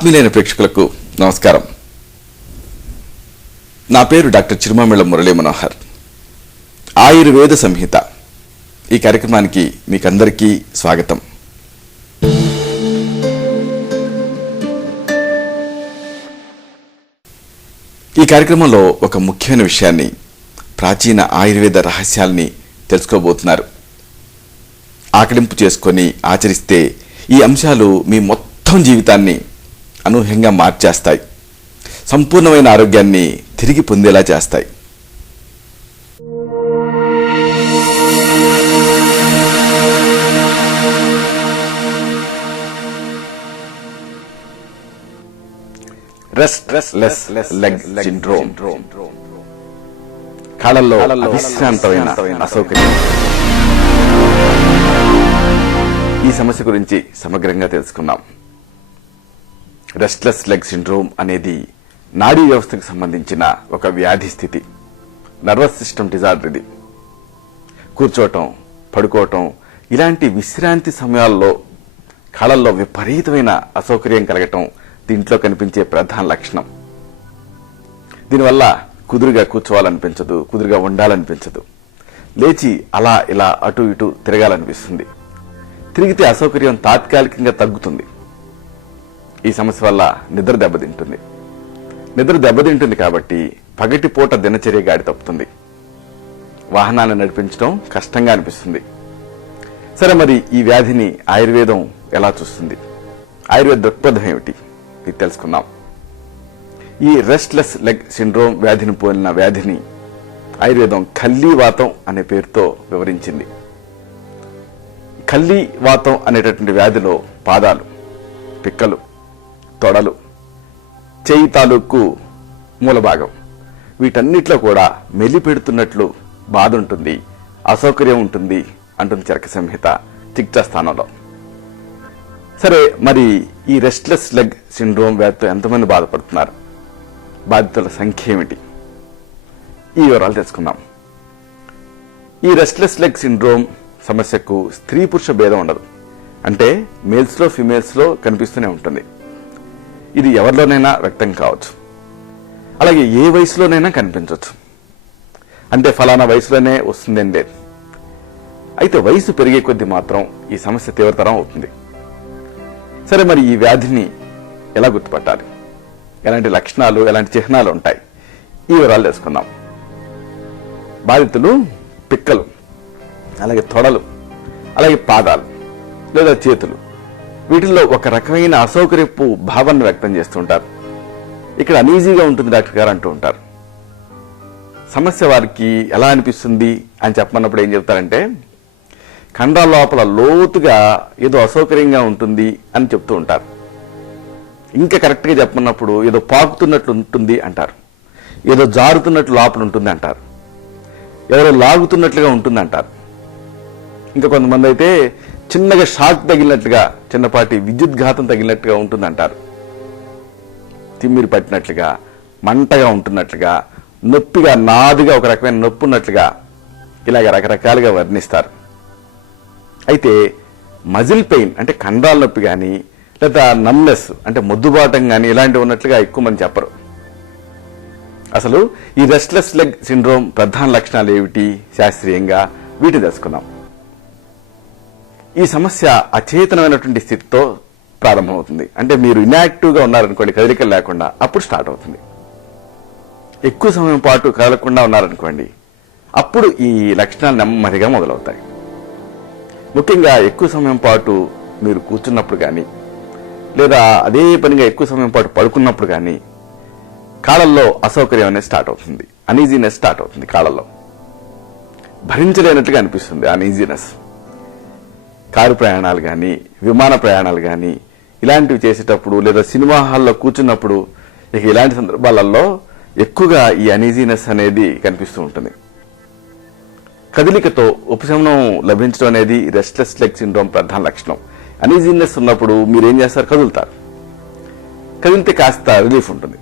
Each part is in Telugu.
ఆత్మీయులైన ప్రేక్షకులకు నమస్కారం. నా పేరు డాక్టర్ చిరుమామిళ్ళ మురళీ మనోహర్. ఆయుర్వేద సంహిత ఈ కార్యక్రమానికి మీకందరికీ స్వాగతం. ఈ కార్యక్రమంలో ఒక ముఖ్యమైన విషయాన్ని, ప్రాచీన ఆయుర్వేద రహస్యాల్ని తెలుసుకోబోతున్నారు. ఆకలింపు చేసుకొని ఆచరిస్తే ఈ అంశాలు మీ మొత్తం జీవితాన్ని అనూహ్యంగా మార్చేస్తాయి, సంపూర్ణమైన ఆరోగ్యాన్ని తిరిగి పొందేలా చేస్తాయి. రెస్ట్లెస్ లెగ్ సిండ్రోమ్, కాళ్ళల్లో అవిశ్రాంతమైన అసౌకర్యం. ఈ సమస్య గురించి సమగ్రంగా తెలుసుకుందాం. రెస్ట్లెస్ లెగ్ సిండ్రోమ్ అనేది నాడీ వ్యవస్థకు సంబంధించిన ఒక వ్యాధి స్థితి, నర్వస్ సిస్టమ్ డిజార్డర్. ఇది కూర్చోవటం, పడుకోవటం ఇలాంటి విశ్రాంతి సమయాల్లో కాళ్ళల్లో విపరీతమైన అసౌకర్యం కలగటం దీంట్లో కనిపించే ప్రధాన లక్షణం. దీనివల్ల కుదురుగా కూర్చోవాలనిపించదు, కుదురుగా ఉండాలనిపించదు, లేచి అలా ఇలా అటు ఇటు తిరగాలనిపిస్తుంది. తిరిగితే అసౌకర్యం తాత్కాలికంగా తగ్గుతుంది. ఈ సమస్య వల్ల నిద్ర దెబ్బతింటుంది కాబట్టి పగటిపూట దినచర్య గాడి తప్పుతుంది. వాహనాన్ని నడిపించడం కష్టంగా అనిపిస్తుంది. సరే, మరి ఈ వ్యాధిని ఆయుర్వేదం ఎలా చూస్తుంది? ఆయుర్వేద దృక్పథం ఏమిటి? ఇది తెలుసుకుందాం. ఈ రెస్ట్లెస్ లెగ్ సిండ్రోమ్ వ్యాధిని పోలిన వ్యాధిని ఆయుర్వేదం ఖల్లీవాతం అనే పేరుతో వివరించింది. ఖల్లీవాతం అనేటటువంటి వ్యాధిలో పాదాలు, పిక్కలు, తొడలు, చేయి తాలూకు మూల భాగం వీటన్నిటిలో కూడా మెలిపెడుతున్నట్లు బాధ ఉంటుంది, అసౌకర్యం ఉంటుంది అంటుంది చరక సంహిత చికిత్సా స్థానంలో. సరే, మరి ఈ రెస్ట్లెస్ లెగ్ సిండ్రోమ్ వ్యాధితో ఎంతమంది బాధపడుతున్నారు? బాధితుల సంఖ్య ఏమిటి? ఈ వివరాలు తెలుసుకుందాం. ఈ రెస్ట్లెస్ లెగ్ సిండ్రోమ్ సమస్యకు స్త్రీ పురుష భేదం ఉండదు. అంటే మేల్స్ లో ఫిమేల్స్ లో కనిపిస్తూనే ఉంటుంది. ఇది ఎవరిలోనైనా వ్యక్తం కావచ్చు, అలాగే ఏ వయసులోనైనా కనిపించవచ్చు. అంటే ఫలానా వయసులోనే వస్తుందని లేదు. అయితే వయసు పెరిగే కొద్దీ మాత్రం ఈ సమస్య తీవ్రతరం అవుతుంది. సరే, మరి ఈ వ్యాధిని ఎలా గుర్తుపట్టాలి? ఎలాంటి లక్షణాలు, ఎలాంటి చిహ్నాలు ఉంటాయి? ఈ వివరాలు తెలుసుకుందాం. బాధితులు పిక్కలు, అలాగే తొడలు, అలాగే పాదాలు లేదా చేతులు, వీటిల్లో ఒక రకమైన అసౌకర్యపు భావాన్ని వ్యక్తం చేస్తుంటారు. ఇక్కడ అనీజీగా ఉంటుంది డాక్టర్ గారు అంటూ ఉంటారు. సమస్య వారికి ఎలా అనిపిస్తుంది అని చెప్పమన్నప్పుడు ఏం చెప్తారంటే, కండాల లోపల లోతుగా ఏదో అసౌకర్యంగా ఉంటుంది అని చెప్తూ ఉంటారు. ఇంకా కరెక్ట్గా చెప్పమన్నప్పుడు ఏదో పాకుతున్నట్లు ఉంటుంది అంటారు, ఏదో జారుతున్నట్లు లోపల ఉంటుంది అంటారు, ఎవరో లాగుతున్నట్లుగా ఉంటుంది అంటారు. ఇంకా కొంతమంది అయితే చిన్నగా షాక్ తగిలినట్లుగా, చిన్నపాటి విద్యుత్ ఘాతం తగిలినట్టుగా ఉంటుందంటారు. తిమ్మిరి పట్టినట్లుగా, మంటగా ఉంటున్నట్లుగా, నొప్పిగా, నాదుగా ఒక రకమైన నొప్పి ఉన్నట్లుగా ఇలాగ రకరకాలుగా వర్ణిస్తారు. అయితే మజిల్ పెయిన్ అంటే కండరాల నొప్పి కానీ, లేదా నమ్నెస్ అంటే మొద్దుబాటం కానీ ఇలాంటివి ఉన్నట్లుగా ఎక్కువ మంది చెప్పరు. అసలు ఈ రెస్ట్లెస్ లెగ్ సిండ్రోమ్ ప్రధాన లక్షణాలు ఏమిటి శాస్త్రీయంగా? వీటిని తెలుసుకుందాం. ఈ సమస్య అచేతనమైనటువంటి స్థితితో ప్రారంభమవుతుంది. అంటే మీరు ఇన్యాక్టివ్గా ఉన్నారనుకోండి, కదలికలు లేకుండా, అప్పుడు స్టార్ట్ అవుతుంది. ఎక్కువ సమయం పాటు కదలకుండా ఉన్నారనుకోండి, అప్పుడు ఈ లక్షణాలు నెమ్మదిగా మొదలవుతాయి. ముఖ్యంగా ఎక్కువ సమయం పాటు మీరు కూర్చున్నప్పుడు కానీ, లేదా అదే పనిగా ఎక్కువ సమయం పాటు పడుకున్నప్పుడు కానీ కాళ్ళల్లో అసౌకర్యం అనేది స్టార్ట్ అవుతుంది. అనీజీనెస్ స్టార్ట్ అవుతుంది. కాళ్ళల్లో భరించలేనట్టుగా అనిపిస్తుంది అనీజీనెస్. కారు ప్రయాణాలు కానీ, విమాన ప్రయాణాలు కానీ ఇలాంటివి చేసేటప్పుడు, లేదా సినిమా హాల్లో కూర్చున్నప్పుడు, ఇక ఇలాంటి సందర్భాలలో ఎక్కువగా ఈ అనీజీనెస్ అనేది కనిపిస్తూ ఉంటుంది. కదలికతో ఉపశమనం లభించడం అనేది రెస్ట్లెస్ లెగ్ సిండ్రోమ్ ప్రధాన లక్షణం. అనీజీనెస్ ఉన్నప్పుడు మీరేం చేస్తారు? కదులుతారు. కదిలితే కాస్త రిలీఫ్ ఉంటుంది.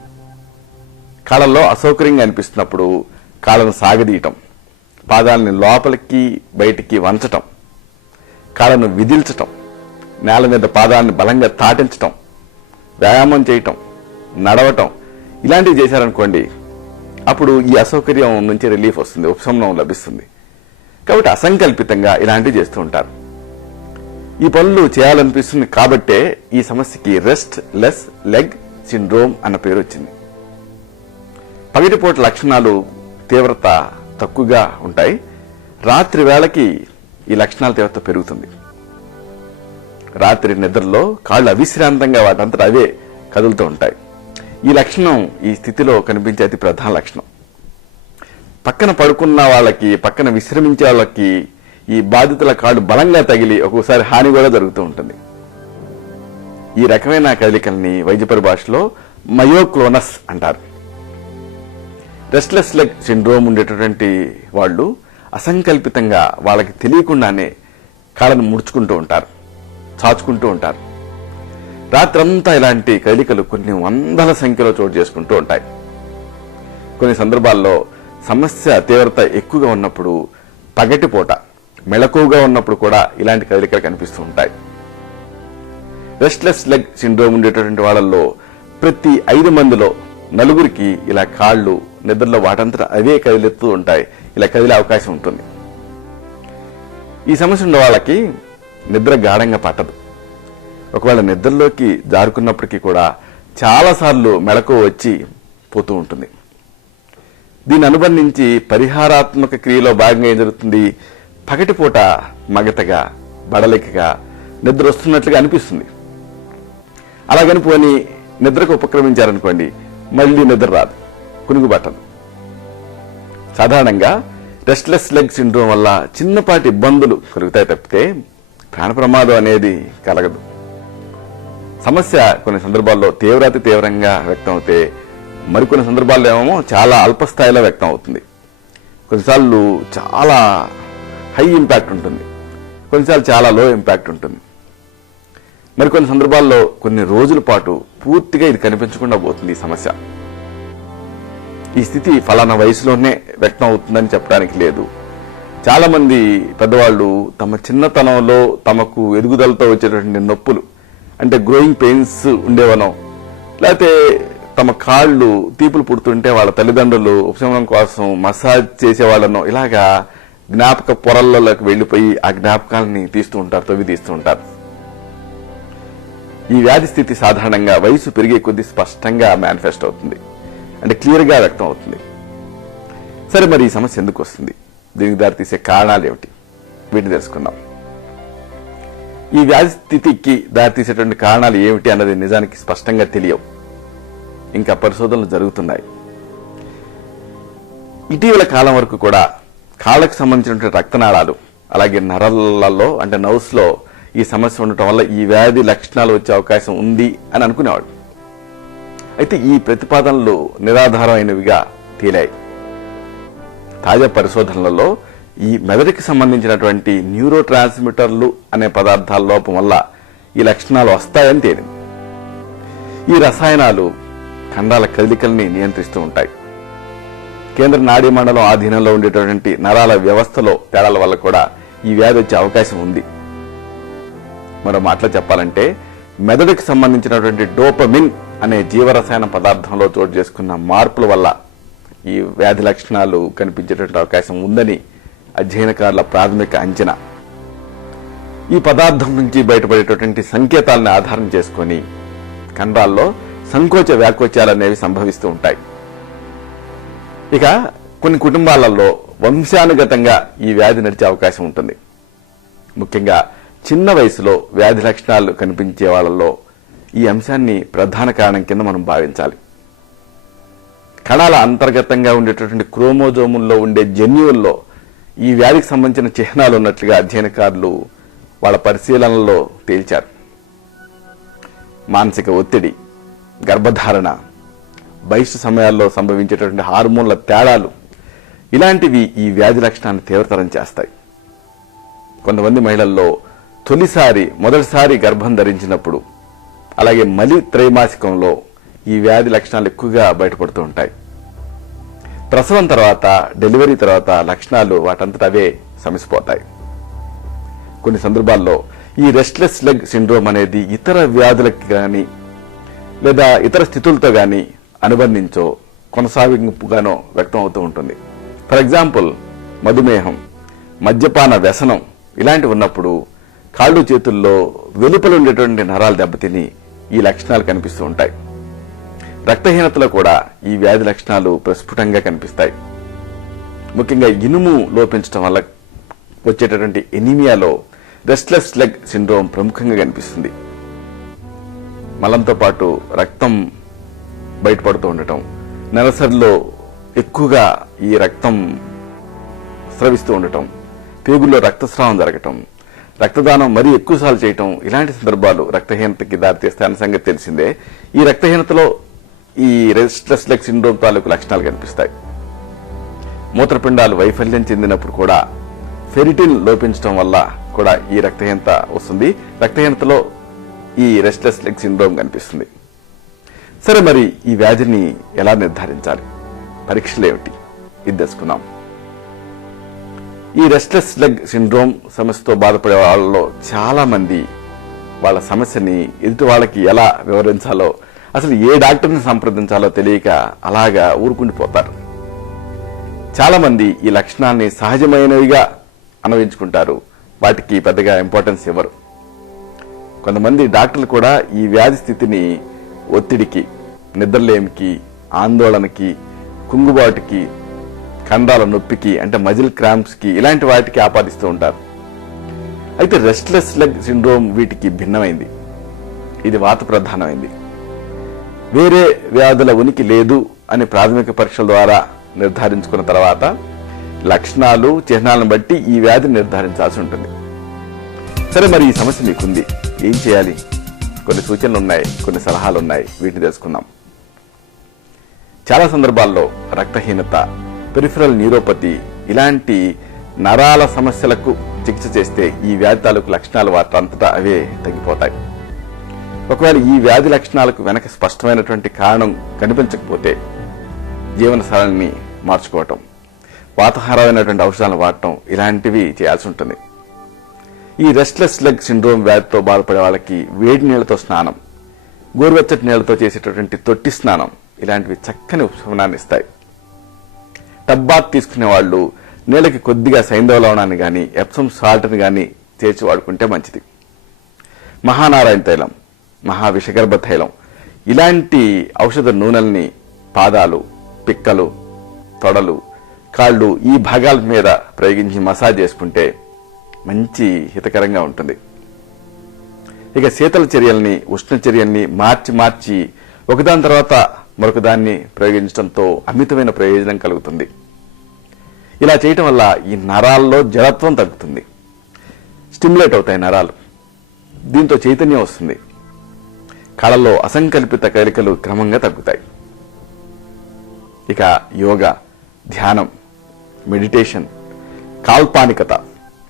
కాళ్ళల్లో అసౌకర్యంగా అనిపిస్తున్నప్పుడు కాళ్ళను సాగదీయటం, పాదాలని లోపలికి బయటికి వంచటం, కాళ్ళను విదిల్చటం, నేల మీద పాదాన్ని బలంగా తాటించటం, వ్యాయామం చేయటం, నడవటం ఇలాంటివి చేశారనుకోండి, అప్పుడు ఈ అసౌకర్యం నుంచి రిలీఫ్ వస్తుంది, ఉపశమనం లభిస్తుంది. కాబట్టి అసంకల్పితంగా ఇలాంటివి చేస్తూ ఉంటారు. ఈ పనులు చేయాలనిపిస్తుంది కాబట్టే ఈ సమస్యకి రెస్ట్ లెస్ లెగ్ సిండ్రోమ్ అన్న పేరు వచ్చింది. పగటిపూట లక్షణాలు తీవ్రత తక్కువగా ఉంటాయి. రాత్రి వేళకి ఈ లక్షణాల తీవ్రత పెరుగుతుంది. రాత్రి నిద్రలో కాళ్ళు అవిశ్రాంతంగా వాటంతట అవే కదులుతూ ఉంటాయి. ఈ లక్షణం ఈ స్థితిలో కనిపించే అతి ప్రధాన లక్షణం. పక్కన పడుకున్న వాళ్ళకి, పక్కన విశ్రమించే వాళ్ళకి ఈ బాధితుల కాళ్ళు బలంగా తగిలి ఒక్కోసారి హాని కూడా జరుగుతూ ఉంటుంది. ఈ రకమైన కదలికల్ని వైద్య పరిభాషలో మయోక్లోనస్ అంటారు. రెస్ట్లెస్ లెగ్ సిండ్రోమ్ ఉండేటటువంటి వాళ్ళు అసంకల్పితంగా వాళ్ళకి తెలియకుండానే కాళ్ళను ముడుచుకుంటూ ఉంటారు, చాచుకుంటూ ఉంటారు. రాత్రంతా ఇలాంటి కదలికలు కొన్ని వందల సంఖ్యలో చోటు చేసుకుంటూ ఉంటాయి. కొన్ని సందర్భాల్లో సమస్య తీవ్రత ఎక్కువగా ఉన్నప్పుడు, పగటిపూట మెళకువగా ఉన్నప్పుడు కూడా ఇలాంటి కదలికలు కనిపిస్తూ ఉంటాయి. రెస్ట్లెస్ లెగ్ సిండ్రోమ్ ఉండేటటువంటి వాళ్ళల్లో ప్రతి 5 మందిలో 4 ఇలా కాళ్ళు నిద్రలో వాటంతట అవే కదిలెత్తూ ఉంటాయి, ఇలా కదిలే అవకాశం ఉంటుంది. ఈ సమస్య ఉన్న వాళ్ళకి నిద్ర గాఢంగా పట్టదు. ఒకవేళ నిద్రలోకి జారుకున్నప్పటికీ కూడా చాలాసార్లు మెళకువ వచ్చి పోతూ ఉంటుంది. దీన్ని అనుబంధించి పరిహారాత్మక క్రియలో భాగంగా ఏం జరుగుతుంది, పగటిపూట మగతగా బడలికగా నిద్ర వస్తున్నట్లుగా అనిపిస్తుంది. అలాగని పోని నిద్రకు ఉపక్రమించారనుకోండి, మళ్ళీ నిద్ర రాదు, కునుగు పట్టదు. సాధారణంగా రెస్ట్లెస్ లెగ్ సిండ్రోమ్ వల్ల చిన్నపాటి ఇబ్బందులు కలుగుతాయి తప్పితే ప్రాణ ప్రమాదం అనేది కలగదు. సమస్య కొన్ని సందర్భాల్లో తీవ్రంగా వ్యక్తం అవుతే, మరికొన్ని సందర్భాల్లో ఏమో చాలా అల్పస్థాయిలో వ్యక్తం అవుతుంది. కొన్నిసార్లు చాలా హై ఇంపాక్ట్ ఉంటుంది, కొన్నిసార్లు చాలా లో ఇంపాక్ట్ ఉంటుంది. మరికొన్ని సందర్భాల్లో కొన్ని రోజుల పాటు పూర్తిగా ఇది కనిపించకుండా పోతుంది ఈ సమస్య. ఈ స్థితి ఫలానా వయసులోనే వ్యక్తం అవుతుందని చెప్పడానికి లేదు. చాలా మంది పెద్దవాళ్ళు తమ చిన్నతనంలో తమకు ఎదుగుదలతో వచ్చేటువంటి నొప్పులు, అంటే గ్రోయింగ్ పెయిన్స్ ఉండేవనో, లేకపోతే తమ కాళ్ళు తీపులు పుడుతుంటే వాళ్ళ తల్లిదండ్రులు ఉపశమనం కోసం మసాజ్ చేసేవాళ్ళనో, ఇలాగా జ్ఞాపక పొరల్లోకి వెళ్లిపోయి ఆ జ్ఞాపకాలని తీస్తూ ఉంటారు, తవ్వి తీస్తూ ఉంటారు. ఈ వ్యాధి స్థితి సాధారణంగా వయసు పెరిగే కొద్దీ స్పష్టంగా మేనిఫెస్ట్ అవుతుంది, అంటే క్లియర్గా వ్యక్తం అవుతుంది. సరే, మరి ఈ సమస్య ఎందుకు వస్తుంది, దీనికి దారితీసే కారణాలు ఏమిటి, వీటిని తెలుసుకుందాం. ఈ వ్యాధి స్థితికి దారితీసేటువంటి కారణాలు ఏమిటి అన్నది నిజానికి స్పష్టంగా తెలియవు, ఇంకా పరిశోధనలు జరుగుతున్నాయి. ఇటీవల కాలం వరకు కూడా కాళ్ళకు సంబంధించినటువంటి రక్తనాళాలు, అలాగే నరాలలో అంటే నర్వ్స్ లో ఈ సమస్య ఉండటం వల్ల ఈ వ్యాధి లక్షణాలు వచ్చే అవకాశం ఉంది అని అనుకునేవాడు. అయితే ఈ ప్రతిపాదనలు నిరాధారమైనవిగా తేలాయి. తాజా పరిశోధనలలో ఈ మెదడుకి సంబంధించినటువంటి న్యూరో ట్రాన్స్మిటర్లు అనే పదార్థాల లోపం వల్ల ఈ లక్షణాలు వస్తాయని తేలింది. ఈ రసాయనాలు కండాల కదలికల్ని నియంత్రిస్తూ ఉంటాయి. కేంద్ర నాడీ మండలం ఆధీనంలో ఉండేటటువంటి నరాల వ్యవస్థలో తేడాల వల్ల కూడా ఈ వ్యాధి వచ్చే అవకాశం ఉంది. మరో మాటలో చెప్పాలంటే, మెదడుకి సంబంధించినటువంటి డోపమిన్ అనే జీవరసాయన పదార్థంలో చోటు చేసుకున్న మార్పుల వల్ల ఈ వ్యాధి లక్షణాలు కనిపించేటువంటి అవకాశం ఉందని అధ్యయనకారుల ప్రాథమిక అంచనా. ఈ పదార్థం నుంచి బయటపడేటటువంటి సంకేతాలను ఆధారం చేసుకుని కండరాల్లో సంకోచ వ్యాకోచాలు అనేవి సంభవిస్తూ ఉంటాయి. ఇక కొన్ని కుటుంబాలలో వంశానుగతంగా ఈ వ్యాధి నడిచే అవకాశం ఉంటుంది. ముఖ్యంగా చిన్న వయసులో వ్యాధి లక్షణాలు కనిపించే వాళ్ళలో ఈ అంశాన్ని ప్రధాన కారణం కింద మనం భావించాలి. కణాల అంతర్గతంగా ఉండేటటువంటి క్రోమోజోముల్లో ఉండే జన్యువుల్లో ఈ వ్యాధికి సంబంధించిన చిహ్నాలు ఉన్నట్లుగా అధ్యయనకారులు వాళ్ళ పరిశీలనలో తేల్చారు. మానసిక ఒత్తిడి, గర్భధారణ, బహిష్టు సమయాల్లో సంభవించేటటువంటి హార్మోన్ల తేడాలు, ఇలాంటివి ఈ వ్యాధి లక్షణాన్ని తీవ్రతరం చేస్తాయి. కొంతమంది మహిళల్లో మొదటిసారి గర్భం ధరించినప్పుడు, అలాగే మలి త్రైమాసికంలో ఈ వ్యాధి లక్షణాలు ఎక్కువగా బయటపడుతూ ఉంటాయి. ప్రసవం తర్వాత, డెలివరీ తర్వాత లక్షణాలు వాటంతట అవే సమసిపోతాయి. కొన్ని సందర్భాల్లో ఈ రెస్ట్లెస్ లెగ్ సిండ్రోమ్ అనేది ఇతర వ్యాధులకి కానీ లేదా ఇతర స్థితులతో గాని అనుబంధించో కొనసాగింపుగానో వ్యక్తం అవుతూ ఉంటుంది. ఫర్ ఎగ్జాంపుల్, మధుమేహం, మద్యపాన వ్యసనం ఇలాంటివి ఉన్నప్పుడు కాళ్ళు చేతుల్లో వెలుపల ఉండేటువంటి నరాలు దెబ్బతిని ఈ లక్షణాలు కనిపిస్తూ ఉంటాయి. రక్తహీనతలో కూడా ఈ వ్యాధి లక్షణాలు ప్రస్ఫుటంగా కనిపిస్తాయి. ముఖ్యంగా ఇనుము లోపించడం వల్ల వచ్చేటటువంటి ఎనీమియాలో రెస్ట్లెస్ లెగ్ సిండ్రోమ్ ప్రముఖంగా కనిపిస్తుంది. మలంతో పాటు రక్తం బయటపడుతూ ఉండటం, నెలసరిలో ఎక్కువగా ఈ రక్తం స్రవిస్తూ ఉండటం, పేగుల్లో రక్తస్రావం జరగటం, రక్తదానం మరీ ఎక్కువసార్లు చేయటం ఇలాంటి సందర్భాలు రక్తహీనతకి దారితీస్తాయన్న సంగతి తెలిసిందే. ఈ రక్తహీనతలో ఈ రెస్ట్లెస్ లెగ్ సిండ్రోమ్ తాలూకు లక్షణాలు కనిపిస్తాయి. మూత్రపిండాలు వైఫల్యం చెందినప్పుడు కూడా ఫెరిటిన్ లోపించడం వల్ల కూడా ఈ రక్తహీనత వస్తుంది. రక్తహీనతలో ఈ రెస్ట్లెస్ లెగ్ సిండ్రోమ్ కనిపిస్తుంది. సరే, మరి ఈ వ్యాధిని ఎలా నిర్ధారించాలి? పరీక్షలు ఏమిటి? ఇది తెలుసుకుందాం. ఈ రెస్ట్లెస్ లెగ్ సిండ్రోమ్ సమస్యతో బాధపడే వాళ్ళలో చాలా మంది వాళ్ళ సమస్యని ఎదుటి వాళ్ళకి ఎలా వివరించాలో, అసలు ఏ డాక్టర్ని సంప్రదించాలో తెలియక అలాగా ఊరుకుండిపోతారు. చాలా మంది ఈ లక్షణాన్ని సహజమైనవిగా అన్వయించుకుంటారు, వాటికి పెద్దగా ఇంపార్టెన్స్ ఇవ్వరు. కొంతమంది డాక్టర్లు కూడా ఈ వ్యాధి స్థితిని ఒత్తిడికి, నిద్రలేమికి, ఆందోళనకి, కుంగుబాటుకి, కండాల నొప్పికి అంటే మజిల్ క్రాంప్స్ కి ఇలాంటి వాటికి ఆపాదిస్తూ ఉంటారు. అయితే రెస్ట్లెస్ లెగ్ సిండ్రోమ్ వీటికి భిన్నమైంది. ఇది వాత ప్రధానమైంది. వేరే వ్యాధుల ఉనికి లేదు అని ప్రాథమిక పరీక్షల ద్వారా నిర్ధారించుకున్న తర్వాత లక్షణాలు, చిహ్నాలను బట్టి ఈ వ్యాధిని నిర్ధారించాల్సి ఉంటుంది. సరే, మరి ఈ సమస్య మీకుంది, ఏం చేయాలి? కొన్ని సూచనలు ఉన్నాయి, కొన్ని సలహాలు ఉన్నాయి, వీటిని తెలుసుకుందాం. చాలా సందర్భాల్లో రక్తహీనత, పెరిఫెరల్ న్యూరోపతి ఇలాంటి నరాల సమస్యలకు చికిత్స చేస్తే ఈ వ్యాధి తాలూకు లక్షణాలు వాటంతటా అవే తగ్గిపోతాయి. ఒకవేళ ఈ వ్యాధి లక్షణాలకు వెనక స్పష్టమైనటువంటి కారణం కనిపించకపోతే జీవన శైలిని మార్చుకోవటం, వాతాహారమైనటువంటి ఔషధాలను వాడటం ఇలాంటివి చేయాల్సి ఉంటుంది. ఈ రెస్ట్లెస్ లెగ్ సిండ్రోమ్ వ్యాధితో బాధపడే వాళ్ళకి వేడి నీళ్లతో స్నానం, గోరువెచ్చటి నీళ్లతో చేసేటటువంటి తొట్టి స్నానం ఇలాంటివి చక్కని ఉపశమనాన్ని ఇస్తాయి. టబ్బాత్ తీసుకునే వాళ్ళు నీళ్ళకి కొద్దిగా సైంధవ లవణాన్ని గాని, ఎప్సమ్ సాల్ట్ని గాని చేర్చి వాడుకుంటే మంచిది. మహానారాయణ తైలం, మహావిషగర్భ తైలం ఇలాంటి ఔషధ నూనెల్ని పాదాలు, పిక్కలు, తొడలు, కాళ్ళు ఈ భాగాల మీద ప్రయోగించి మసాజ్ చేసుకుంటే మంచి హితకరంగా ఉంటుంది. ఇక శీతల చర్యల్ని, ఉష్ణ చర్యల్ని మార్చి ఒకదాని తర్వాత మరొక దాన్ని ప్రయోగించడంతో అమితమైన ప్రయోజనం కలుగుతుంది. ఇలా చేయటం వల్ల ఈ నరాల్లో జడత్వం తగ్గుతుంది, స్టిమ్యులేట్ అవుతాయి నరాలు, దీంతో చైతన్యం వస్తుంది, కళల్లో అసంకల్పిత కదలికలు క్రమంగా తగ్గుతాయి. ఇక యోగా, ధ్యానం, మెడిటేషన్, కాల్పానికత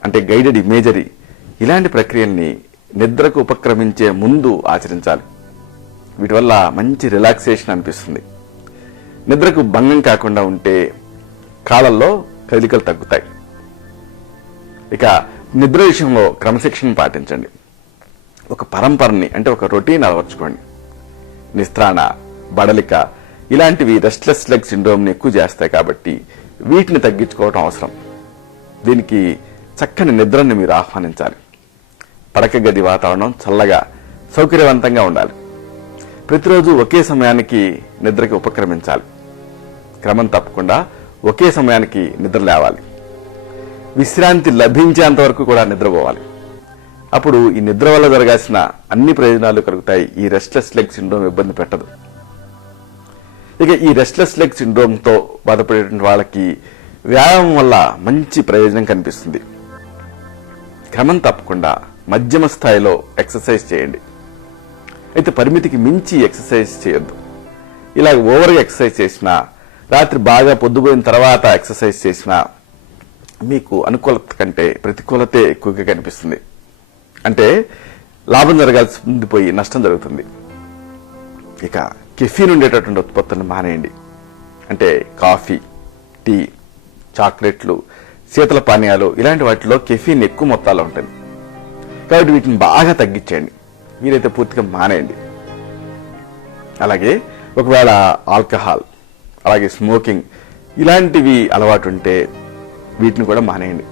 అంటే గైడెడ్ ఇమేజరీ ఇలాంటి ప్రక్రియల్ని నిద్రకు ఉపక్రమించే ముందు ఆచరించాలి. వీటి వల్ల మంచి రిలాక్సేషన్ అనిపిస్తుంది. నిద్రకు భంగం కాకుండా ఉంటే కాళ్ళల్లో కదలికలు తగ్గుతాయి. ఇక నిద్ర విషయంలో క్రమశిక్షణ పాటించండి. ఒక పరంపరని అంటే ఒక రొటీన్ అలవర్చుకోండి. నిస్త్రాణ, బడలిక ఇలాంటివి రెస్ట్లెస్ లెగ్ సిండ్రోమ్ని ఎక్కువ చేస్తాయి కాబట్టి వీటిని తగ్గించుకోవడం అవసరం. దీనికి చక్కని నిద్రని మీరు ఆహ్వానించాలి. పడక గది వాతావరణం చల్లగా, సౌకర్యవంతంగా ఉండాలి. ప్రతిరోజు ఒకే సమయానికి నిద్రకి ఉపక్రమించాలి. క్రమం తప్పకుండా ఒకే సమయానికి నిద్ర లేవాలి. విశ్రాంతి లభించేంత వరకు కూడా నిద్రపోవాలి. అప్పుడు ఈ నిద్ర వల్ల జరగాల్సిన అన్ని ప్రయోజనాలు కలుగుతాయి. ఈ రెస్ట్లెస్ లెగ్ సిండ్రోమ్ ఇబ్బంది పెట్టదు. ఇక ఈ రెస్ట్లెస్ లెగ్ సిండ్రోమ్తో బాధపడేటువంటి వాళ్ళకి వ్యాయామం వల్ల మంచి ప్రయోజనం కనిపిస్తుంది. క్రమం తప్పకుండా మధ్యమ స్థాయిలో ఎక్సర్సైజ్ చేయండి. అయితే పరిమితికి మించి ఎక్సర్సైజ్ చేయొద్దు. ఇలా ఓవర్గా ఎక్సర్సైజ్ చేసినా, రాత్రి బాగా పొద్దుపోయిన తర్వాత ఎక్సర్సైజ్ చేసినా మీకు అనుకూలత కంటే ప్రతికూలతే ఎక్కువగా కనిపిస్తుంది. అంటే లాభం జరగాల్సింది పోయి నష్టం జరుగుతుంది. ఇక కెఫీన్ ఉండేటటువంటి ఉత్పత్తులను మానేయండి. అంటే కాఫీ, టీ, చాక్లెట్లు, శీతల పానీయాలు ఇలాంటి వాటిలో కెఫీన్ ఎక్కువ మొత్తాల్లో ఉంటుంది. కాబట్టి వీటిని బాగా తగ్గించేయండి. వీలైతే పూర్తిగా మానేయండి. అలాగే ఒకవేళ ఆల్కహాల్, అలాగే స్మోకింగ్ ఇలాంటివి అలవాటు ఉంటే వీటిని కూడా మానేయండి.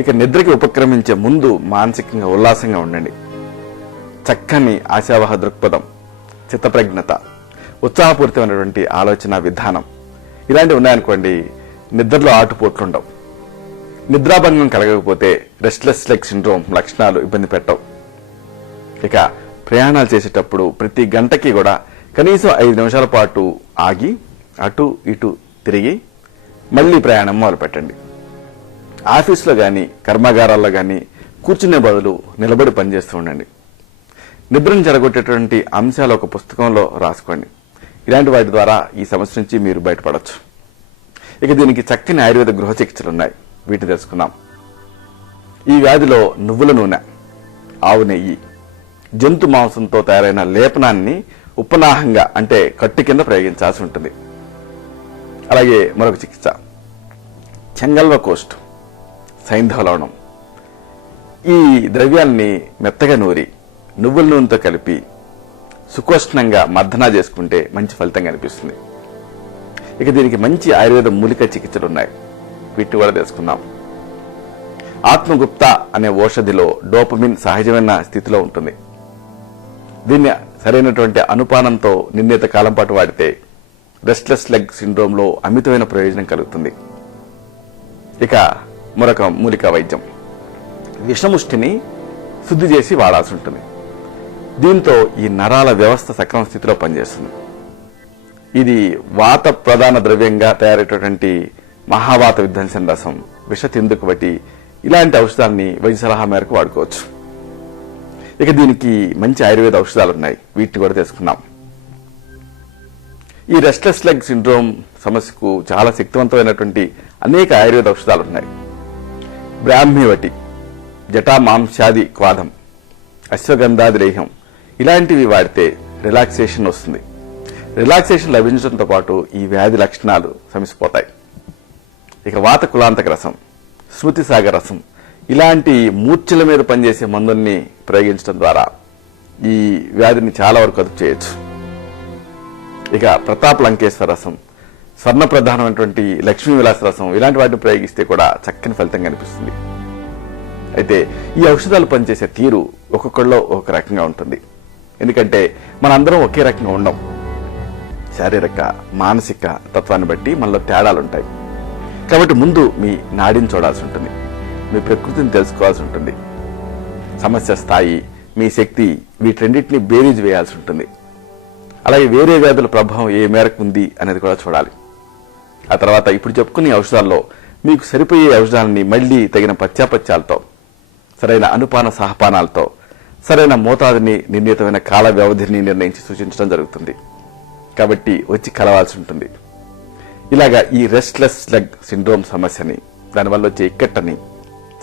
ఇక నిద్రకి ఉపక్రమించే ముందు మానసికంగా ఉల్లాసంగా ఉండండి. చక్కని ఆశావహ దృక్పథం, చిత్తప్రజ్ఞత, ఉత్సాహపూరితమైనటువంటి ఆలోచన విధానం ఇలాంటివి ఉన్నాయనుకోండి, నిద్రలో ఆటుపోట్లుండవు. నిద్రాభంగం కలగకపోతే రెస్ట్లెస్ లెగ్ సిండ్రోమ్ లక్షణాలు ఇబ్బంది పెట్టవు. ఇక ప్రయాణాలు చేసేటప్పుడు ప్రతి గంటకి కూడా కనీసం 5 నిమిషాల పాటు ఆగి అటు ఇటు తిరిగి మళ్ళీ ప్రయాణం మొదలు పెట్టండి. ఆఫీసులో కానీ కర్మాగారాల్లో కానీ కూర్చునే బదులు నిలబడి పనిచేస్తూ ఉండండి. నిద్రను చెడగొట్టేటువంటి అంశాలు ఒక పుస్తకంలో రాసుకోండి. ఇలాంటి వాటి ద్వారా ఈ సమస్య నుంచి మీరు బయటపడవచ్చు. ఇక దీనికి చక్కని ఆయుర్వేద గృహ చికిత్సలు ఉన్నాయి, వీటిని తెలుసుకుందాం. ఈ వ్యాధిలో నువ్వుల నూనె, ఆవు నెయ్యి, జంతు మాంసంతో తయారైన లేపనాన్ని ఉపనాహంగా అంటే కట్టు కింద ప్రయోగించాల్సి ఉంటుంది. అలాగే మరొక చికిత్స చెంగల్వ కోస్ట్, సైంధవ లవణం. ఈ ద్రవ్యాన్ని మెత్తగా నూరి నువ్వుల నూనెతో కలిపి సుకోష్ణంగా మర్దనా చేసుకుంటే మంచి ఫలితం కనిపిస్తుంది. ఇక దీనికి మంచి ఆయుర్వేద మూలిక చికిత్సలు ఉన్నాయి, వీటిని కూడా తెలుసుకుందాం. ఆత్మగుప్త అనే ఔషధిలో డోపమిన్ సహజమైన స్థితిలో ఉంటుంది. దీన్ని సరైనటువంటి అనుపానంతో నిర్ణీత కాలం పాటు వాడితే రెస్ట్లెస్ లెగ్ సిండ్రోమ్ లో అమితమైన ప్రయోజనం కలుగుతుంది. ఇక మరొక మూలిక వైద్యం విషముష్టిని శుద్ధి చేసి వాడాల్సి ఉంటుంది. దీంతో ఈ నరాల వ్యవస్థ సక్రమ స్థితిలో పనిచేస్తుంది. ఇది వాత ప్రధాన ద్రవ్యంగా తయారైనటువంటి మహావాత విధ్వంసం రసం, విష తిందుకు ఇలాంటి ఔషధాన్ని వైద్య సలహా మేరకు వాడుకోవచ్చు. ఇక దీనికి మంచి ఆయుర్వేద ఔషధాలు ఉన్నాయి, వీటిని కూడా తెలుసుకుందాం. ఈ రెస్ట్లెస్ లెగ్ సిండ్రోమ్ సమస్యకు చాలా శక్తివంతమైనటువంటి అనేక ఆయుర్వేద ఔషధాలు ఉన్నాయి. బ్రాహ్మివటి, జటామాంశాది క్వాధం, అశ్వగంధాది లేహ్యం ఇలాంటివి వాడితే రిలాక్సేషన్ వస్తుంది. రిలాక్సేషన్ లభించడంతో పాటు ఈ వ్యాధి లక్షణాలు సమసిపోతాయి. ఇక వాత కులాంతక రసం, స్మృతి సాగర్ రసం ఇలాంటి మూర్ఛల మీద పనిచేసే మందుల్ని ప్రయోగించడం ద్వారా ఈ వ్యాధిని చాలా వరకు అదుపు చేయొచ్చు. ఇక ప్రతాప్ లంకేశ్వర రసం, స్వర్ణ ప్రధానమైనటువంటి లక్ష్మీ విలాస రసం ఇలాంటి వాటిని ప్రయోగిస్తే కూడా చక్కని ఫలితం కనిపిస్తుంది. అయితే ఈ ఔషధాలు పనిచేసే తీరు ఒక్కొక్కళ్ళలో ఒక రకంగా ఉంటుంది. ఎందుకంటే మనందరం ఒకే రకంగా ఉండం. శారీరక మానసిక తత్వాన్ని బట్టి మనలో తేడాలుంటాయి. కాబట్టి ముందు మీ నాడిని చూడాల్సి ఉంటుంది, మీ ప్రకృతిని తెలుసుకోవాల్సి ఉంటుంది. సమస్య స్థాయి, మీ శక్తి వీటన్నిటిని బేరీజ్ వేయాల్సి ఉంటుంది. అలాగే వేరే వ్యాధుల ప్రభావం ఏ మేరకు ఉంది అనేది కూడా చూడాలి. ఆ తర్వాత ఇప్పుడు చెప్పుకునే ఔషధాల్లో మీకు సరిపోయే ఔషధాన్ని మళ్లీ తగిన పత్యాపత్యాలతో, సరైన అనుపాన సహపానాలతో, సరైన మోతాదుని, నిర్ణీతమైన కాల వ్యవధిని నిర్ణయించి సూచించడం జరుగుతుంది. కాబట్టి వచ్చి కలవాల్సి ఉంటుంది. ఇలాగా ఈ రెస్ట్లెస్ లెగ్ సిండ్రోమ్ సమస్యని, దానివల్ల వచ్చే ఇక్కట్టని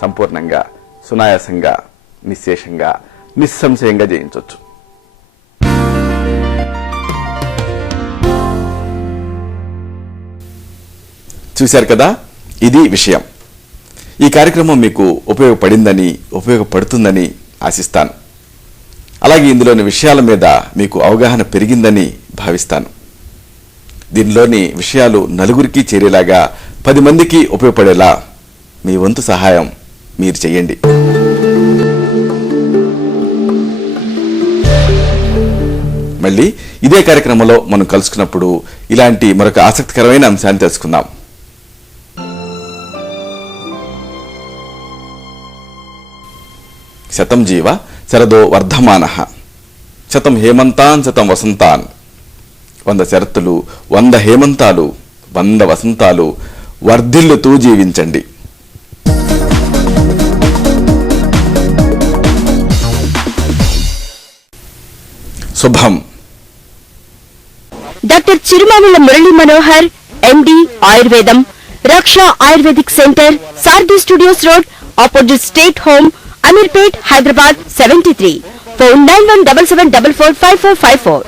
సంపూర్ణంగా, సునాయాసంగా, నిశ్శేషంగా, నిస్సంశయంగా జయించవచ్చు. చూశారు కదా, ఇది విషయం. ఈ కార్యక్రమం మీకు ఉపయోగపడిందని, ఉపయోగపడుతుందని ఆశిస్తాను. అలాగే ఇందులోని విషయాల మీద మీకు అవగాహన పెరిగిందని భావిస్తాను. దీనిలోని విషయాలు నలుగురికి చేరేలాగా, 10 మందికి ఉపయోగపడేలా మీ వంతు సహాయం మీరు చేయండి. మళ్ళీ ఇదే కార్యక్రమంలో మనం కలుసుకున్నప్పుడు ఇలాంటి మరొక ఆసక్తికరమైన అంశాన్ని తెలుసుకుందాం. శతం జీవ శరదో వర్ధమానః, శతం హేమంతాన్ శతం వసంతాన్. 100 శరత్తులు, 100 హేమంతాలు, 100 వసంతాలు వర్ధిల్లుతూ జీవించండి. శుభం. డాక్టర్ చిరుమాముల మురళీ మనోహర్, ఎండి, ఆయుర్వేదం, రక్ష ఆయుర్వేదిక్ సెంటర్, సార్ది studios road, opposite state home, Ameerpet, Hyderabad 73. Phone 9177445454.